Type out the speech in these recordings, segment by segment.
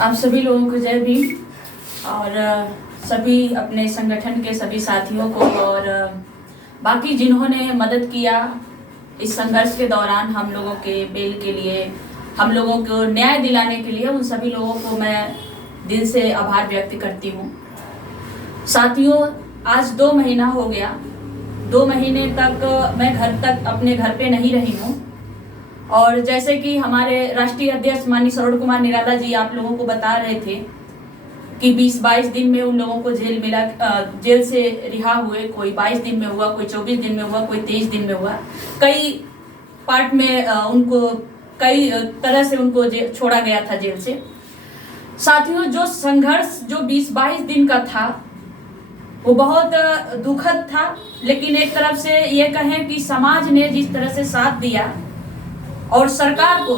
आप सभी लोगों को जय भीम और सभी अपने संगठन के सभी साथियों को और बाकी जिन्होंने मदद किया इस संघर्ष के दौरान हम लोगों के बेल के लिए, हम लोगों को न्याय दिलाने के लिए, उन सभी लोगों को मैं दिल से आभार व्यक्त करती हूँ। साथियों, आज 2 महीना हो गया। 2 महीने तक मैं अपने घर पे नहीं रही हूँ और जैसे कि हमारे राष्ट्रीय अध्यक्ष माननीय सरोज कुमार निराला जी आप लोगों को बता रहे थे कि 20-22 दिन में उन लोगों को जेल से रिहा हुए। कोई 22 दिन में हुआ, कोई 24 दिन में हुआ, कोई 23 दिन में हुआ। कई पार्ट में उनको कई तरह से उनको छोड़ा गया था जेल से। साथियों, जो संघर्ष जो 20-22 दिन का था वो बहुत दुखद था, लेकिन एक तरफ से ये कहें कि समाज ने जिस तरह से साथ दिया और सरकार को,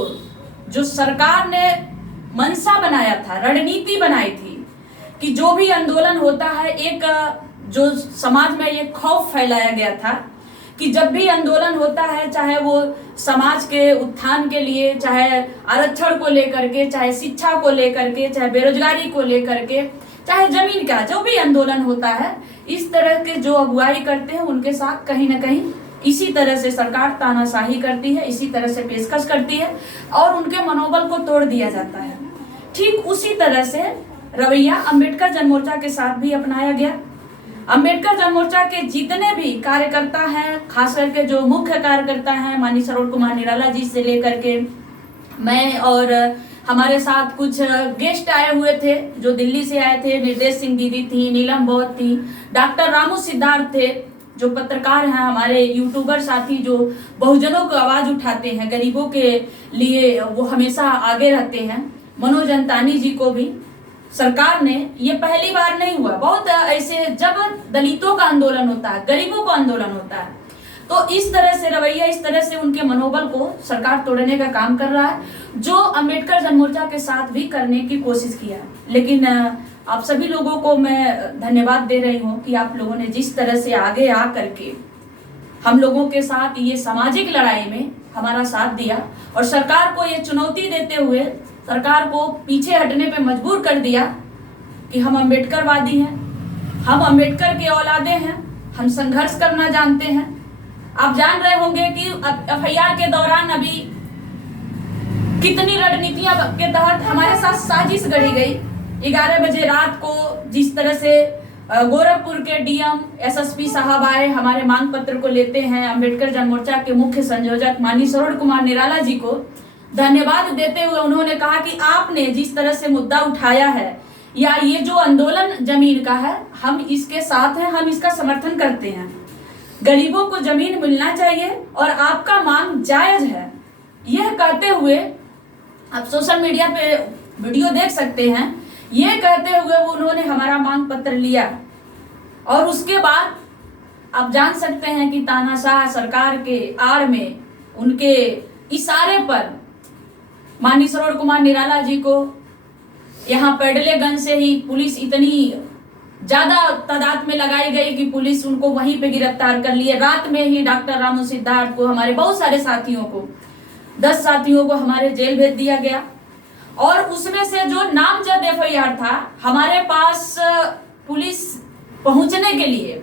जो सरकार ने मंशा बनाया था, रणनीति बनाई थी कि जो भी आंदोलन होता है, एक जो समाज में ये खौफ फैलाया गया था कि जब भी आंदोलन होता है, चाहे वो समाज के उत्थान के लिए, चाहे आरक्षण को लेकर के, चाहे शिक्षा को लेकर के, चाहे बेरोजगारी को लेकर के, चाहे जमीन का जो भी आंदोलन होता है, इस तरह के जो अगुवाई करते हैं उनके साथ कहीं ना कहीं इसी तरह से सरकार तानाशाही करती है, इसी तरह से पेशकश करती है और उनके मनोबल को तोड़ दिया जाता है। ठीक उसी तरह से रवैया अंबेडकर जनमोर्चा के साथ भी अपनाया गया। अंबेडकर जनमोर्चा के जितने भी कार्यकर्ता हैं, खास करके जो मुख्य कार्यकर्ता हैं, माननीय सरोज कुमार निराला जी से लेकर के मैं, और हमारे साथ कुछ गेस्ट आए हुए थे जो दिल्ली से आए थे। निर्देश सिंह दीदी थी, नीलम बहुत थी, डॉक्टर रामू सिद्धार्थ थे जो पत्रकार हैं, हमारे यूट्यूबर साथी जो बहुजनों को आवाज उठाते हैं, गरीबों के लिए वो हमेशा आगे रहते हैं। मनोज अंतानी जी को भी सरकार ने, ये पहली बार नहीं हुआ, बहुत ऐसे जब दलितों का आंदोलन होता है, गरीबों का आंदोलन होता है, तो इस तरह से रवैया, इस तरह से उनके मनोबल को सरकार तोड़ने का काम कर रहा है, जो अंबेडकर जनमोर्चा के साथ भी करने की कोशिश किया। लेकिन आप सभी लोगों को मैं धन्यवाद दे रही हूँ कि आप लोगों ने जिस तरह से आगे आ करके हम लोगों के साथ ये सामाजिक लड़ाई में हमारा साथ दिया और सरकार को ये चुनौती देते हुए सरकार को पीछे हटने पे मजबूर कर दिया कि हम अम्बेडकरवादी हैं, हम अम्बेडकर के औलादे हैं, हम संघर्ष करना जानते हैं। आप जान रहे होंगे कि एफआईआर के दौरान अभी कितनी रणनीतियां के तहत हमारे साथ साजिश गढ़ी गई। 11 बजे रात को जिस तरह से गोरखपुर के डीएम एसएसपी साहब आए, हमारे मांग पत्र को लेते हैं, अंबेडकर जनमोर्चा के मुख्य संयोजक माननीय सरोज कुमार निराला जी को धन्यवाद देते हुए उन्होंने कहा कि आपने जिस तरह से मुद्दा उठाया है या ये जो आंदोलन जमीन का है, हम इसके साथ हैं, हम इसका समर्थन करते हैं। गरीबों को जमीन मिलना चाहिए और आपका मांग जायज है। यह कहते हुए आप सोशल मीडिया पे वीडियो देख सकते हैं। ये कहते हुए उन्होंने हमारा मांग पत्र लिया और उसके बाद आप जान सकते हैं कि तानाशाह सरकार के आड़ में, उनके इशारे पर माननीय सरोज कुमार निराला जी को यहाँ पेडलेगंज से ही पुलिस इतनी ज्यादा तादाद में लगाई गई कि पुलिस उनको वहीं पे गिरफ्तार कर लिए। रात में ही डॉक्टर रामू सिद्धार्थ को, हमारे बहुत सारे साथियों को, 10 साथियों को हमारे जेल भेज दिया गया और उसमें से जो नामजद एफआईआर था, हमारे पास पुलिस पहुंचने के लिए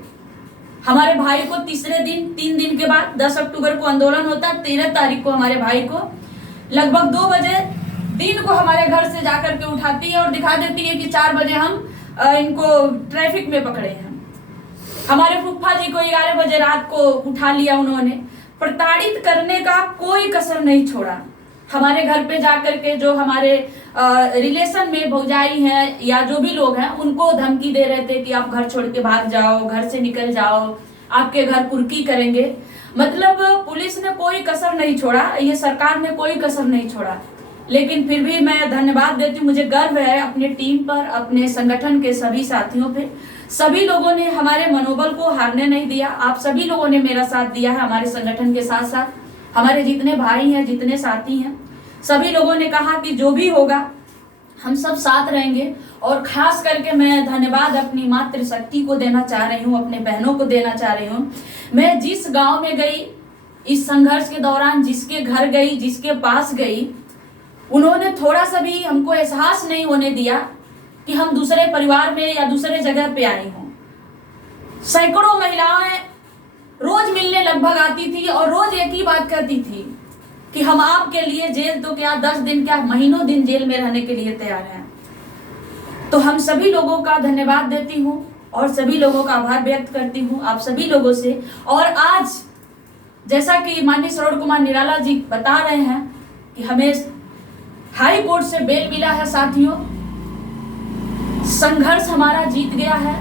हमारे भाई को तीसरे दिन, 3 दिन के बाद 10 अक्टूबर को आंदोलन होता है, 13 तारीख को हमारे भाई को लगभग 2 बजे दिन को हमारे घर से जाकर के उठाती है और दिखा देती है कि 4 बजे हम इनको ट्रैफिक में पकड़े हैं। हमारे फूफा जी को 11 बजे रात को उठा लिया उन्होंने। प्रताड़ित करने का कोई कसर नहीं छोड़ा। हमारे घर पे जाकर के जो हमारे रिलेशन में भौजाई हैं या जो भी लोग हैं, उनको धमकी दे रहे थे कि आप घर छोड़ के भाग जाओ, घर से निकल जाओ, आपके घर कुर्की करेंगे। मतलब पुलिस ने कोई कसर नहीं छोड़ा, ये सरकार ने कोई कसर नहीं छोड़ा। लेकिन फिर भी मैं धन्यवाद देती हूँ, मुझे गर्व है अपने टीम पर, अपने संगठन के सभी साथियों पे। सभी लोगों ने हमारे मनोबल को हारने नहीं दिया। आप सभी लोगों ने मेरा साथ दिया है, हमारे संगठन के साथ साथ हमारे जितने भाई हैं, जितने साथी हैं, सभी लोगों ने कहा कि जो भी होगा हम सब साथ रहेंगे। और खास करके मैं धन्यवाद अपनी मातृशक्ति को देना चाह रही हूँ, अपने बहनों को देना चाह रही हूँ। मैं जिस गांव में गई, इस संघर्ष के दौरान जिसके घर गई, जिसके पास गई, उन्होंने थोड़ा सा भी हमको एहसास नहीं होने दिया कि हम दूसरे परिवार में या दूसरे जगह पे आई हों। सैकड़ों महिलाएं रोज मिलने लगभग आती थी और रोज एक ही बात कहती थी कि हम आपके लिए जेल तो क्या 10 दिन क्या महीनों दिन जेल में रहने के लिए तैयार हैं। तो हम सभी लोगों का धन्यवाद देती हूँ और सभी लोगों का आभार व्यक्त करती हूँ आप सभी लोगों से। और आज जैसा कि माननीय सरोज कुमार निराला जी बता रहे हैं कि हमें हाई कोर्ट से बेल मिला है। साथियों, संघर्ष हमारा जीत गया है।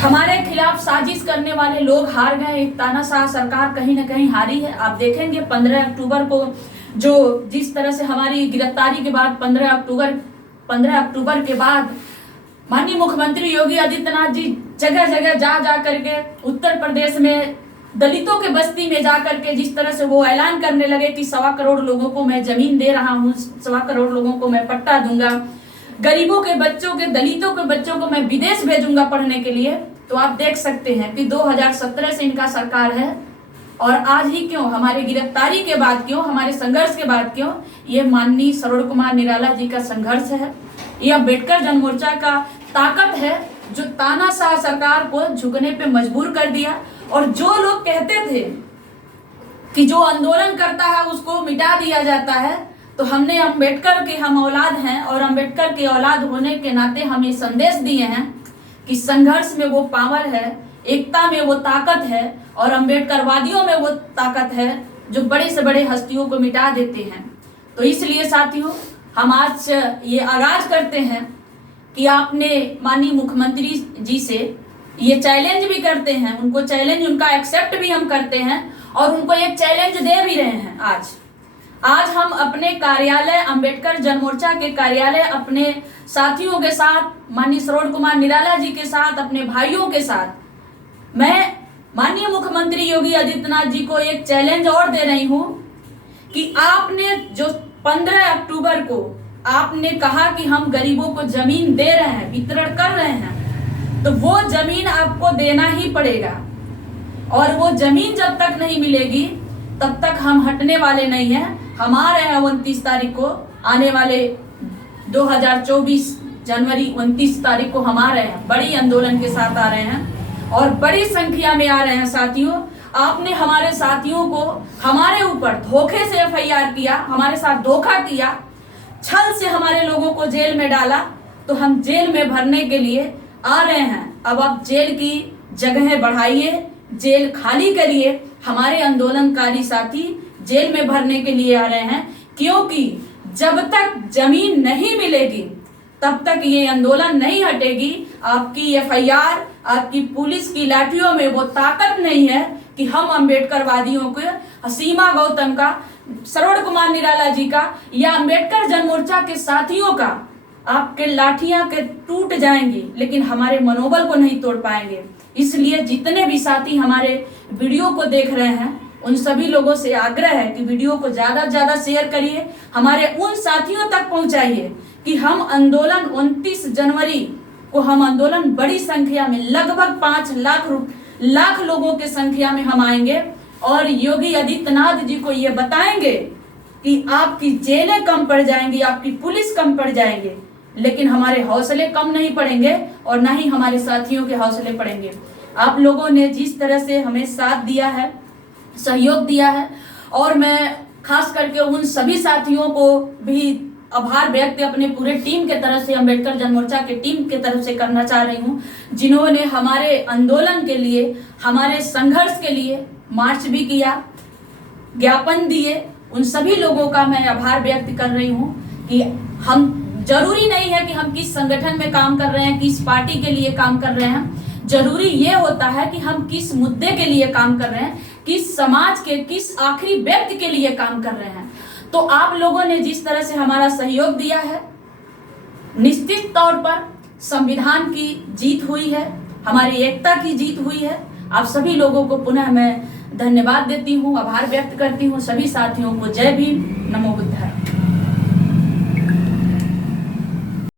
हमारे खिलाफ साजिश करने वाले लोग हार गए। तानाशाह सरकार कहीं ना कहीं हारी है। आप देखेंगे 15 अक्टूबर को जो जिस तरह से हमारी गिरफ्तारी के बाद 15 अक्टूबर के बाद माननीय मुख्यमंत्री योगी आदित्यनाथ जी जगह जगह जा करके उत्तर प्रदेश में दलितों के बस्ती में जा करके जिस तरह से वो ऐलान करने लगे कि 1.25 करोड़ लोगों को मैं जमीन दे रहा हूँ, 1.25 करोड़ लोगों को मैं पट्टा दूंगा, गरीबों के बच्चों के दलितों के बच्चों को मैं विदेश भेजूंगा पढ़ने के लिए। तो आप देख सकते हैं कि 2017 से इनका सरकार है और आज ही क्यों, हमारी गिरफ्तारी के बाद क्यों, हमारे संघर्ष के बाद क्यों, ये माननीय सरोज कुमार निराला जी का संघर्ष है। यह अम्बेडकर जन मोर्चा का ताकत है जो तानाशाह सरकार को झुकने पे मजबूर कर दिया। और जो लोग कहते थे कि जो आंदोलन करता है उसको मिटा दिया जाता है, तो हमने अम्बेडकर के हम औलाद हैं और अम्बेडकर के औलाद होने के नाते हम ये संदेश दिए हैं कि संघर्ष में वो पावर है, एकता में वो ताकत है और अम्बेडकरवादियों में वो ताकत है जो बड़े से बड़े हस्तियों को मिटा देते हैं। तो इसलिए साथियों, हम आज ये आगाज करते हैं कि आपने माननीय मुख्यमंत्री जी से ये चैलेंज भी करते हैं, उनको चैलेंज उनका एक्सेप्ट भी हम करते हैं और उनको एक चैलेंज दे भी रहे हैं। आज हम अपने कार्यालय अम्बेडकर जन मोर्चा के कार्यालय अपने साथियों के साथ, माननीय सरोज कुमार निराला जी के साथ, अपने भाइयों के साथ मैं माननीय मुख्यमंत्री योगी आदित्यनाथ जी को एक चैलेंज और दे रही हूं कि आपने जो 15 अक्टूबर को आपने कहा कि हम गरीबों को जमीन दे रहे हैं, वितरण कर रहे हैं, तो वो जमीन आपको देना ही पड़ेगा। और वो जमीन जब तक नहीं मिलेगी तब तक हम हटने वाले नहीं हैं। हम आ रहे हैं 29 तारीख को, आने वाले 2024 जनवरी 29 तारीख को हम आ रहे हैं, बड़ी आंदोलन के साथ आ रहे हैं और बड़ी संख्या में आ रहे हैं। साथियों, आपने हमारे साथियों को हमारे ऊपर धोखे से FIR किया, हमारे साथ धोखा किया, छल से हमारे लोगों को जेल में डाला, तो हम जेल में भरने के लिए आ रहे हैं। अब आप जेल की जगहें बढ़ाइए, जेल खाली करिए। हमारे आंदोलनकारी साथी जेल में भरने के लिए आ रहे हैं, क्योंकि जब तक जमीन नहीं मिलेगी तब तक ये आंदोलन नहीं हटेगी। आपकी FIR, आपकी पुलिस की लाठियों में वो ताकत नहीं है कि हम अम्बेडकरवादियों को, सीमा गौतम का, सरोज कुमार निराला जी का या अम्बेडकर जन मोर्चा के साथियों का, आपके लाठियां के टूट जाएंगी लेकिन हमारे मनोबल को नहीं तोड़ पाएंगे। इसलिए जितने भी साथी हमारे वीडियो को देख रहे हैं उन सभी लोगों से आग्रह है कि वीडियो को ज्यादा से ज्यादा शेयर करिए, हमारे उन साथियों तक पहुंचाइए कि हम आंदोलन 29 जनवरी को हम आंदोलन बड़ी संख्या में लगभग 5 लाख लोगों की संख्या में हम आएंगे और योगी आदित्यनाथ जी को ये बताएंगे कि आपकी जेलें कम पड़ जाएंगी, आपकी पुलिस कम पड़ जाएंगे, लेकिन हमारे हौसले कम नहीं पड़ेंगे और ना ही हमारे साथियों के हौसले पड़ेंगे। आप लोगों ने जिस तरह से हमें साथ दिया है, सहयोग दिया है, और मैं खास करके उन सभी साथियों को भी आभार व्यक्त अपने पूरे टीम के तरफ से, अम्बेडकर जन मोर्चा के टीम के तरफ से करना चाह रही हूँ, जिन्होंने हमारे आंदोलन के लिए, हमारे संघर्ष के लिए मार्च भी किया, ज्ञापन दिए। उन सभी लोगों का मैं आभार व्यक्त कर रही हूँ कि हम, जरूरी नहीं है कि हम किस संगठन में काम कर रहे हैं, किस पार्टी के लिए काम कर रहे हैं, जरूरी ये होता है कि हम किस मुद्दे के लिए काम कर रहे हैं, किस समाज के, किस आखिरी व्यक्ति के लिए काम कर रहे हैं। तो आप लोगों ने जिस तरह से हमारा सहयोग दिया है, निश्चित तौर पर संविधान की जीत हुई है, हमारी एकता की जीत हुई है। आप सभी लोगों को पुनः मैं धन्यवाद देती हूँ, आभार व्यक्त करती हूँ। सभी साथियों को जय भीम, नमो बुद्धाय।